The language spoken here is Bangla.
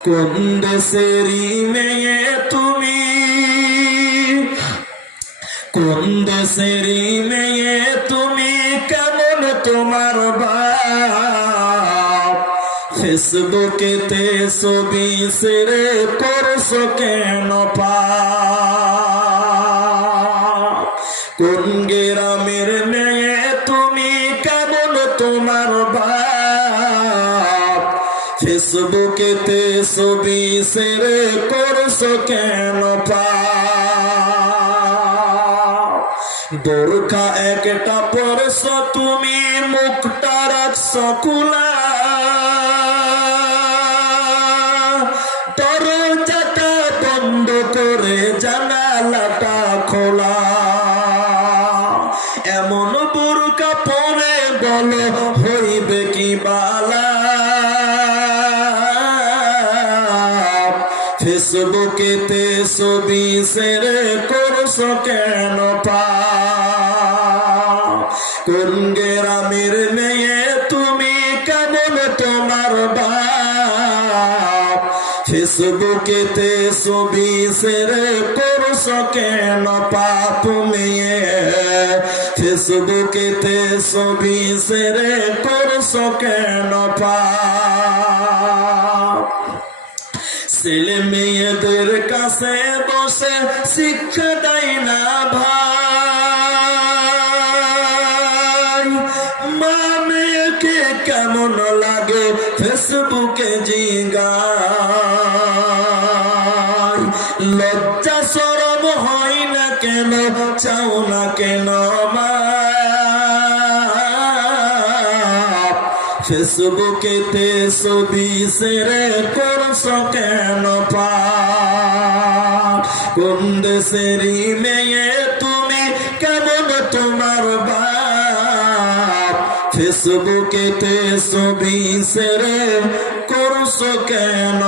কোন দেশেরই মেয়ে তুমি, কোন দেশেরই মেয়ে তুমি, কেমন তোমার বাপ? ফেসবুকেতে ছবি ছেড়ে করছো কেন পাপ? কোন গ্রামের মেয়ে তুমি, কেমন তোমার বাপ? ফেসবুকেতে ছবি ছেড়ে করছো কেন পাপ? বোরখা একটা পরছো তুমি, মুখটা রাখছো খোলা, দরজাটা বন্ধ করে জানালাটা খোলা। এমন বোরখা পরে বলো হইবে কি বালা? ফেসবুকেতে ছবি ছেড়ে করছো কেন পাপ? কোন গ্রামের মেয়ে তুমি, কেমন তোমার বাপ? ফেসবুকেতে ছবি ছেড়ে করছো কেন পাপ? তুমি ফেসবুকেতে ছবি ছেড়ে করছো কেন পাপ? ছেলে মেয়েদের কাছে বসে শিক্ষা দেয় না ভাই, মা মেয়েকে কেমন লাগে ফেসবুকে জিগায়। লজ্জা শরম হয় না কেন, চাও না কেন মা? ফেসবুকেতে ছবি ছেড়ে করছো কেন পাপ? কোন দেশেরই মেয়ে তুমি, কেমন তোমার বাপ? ফেসবুকেতে ছবি ছেড়ে করছো কেন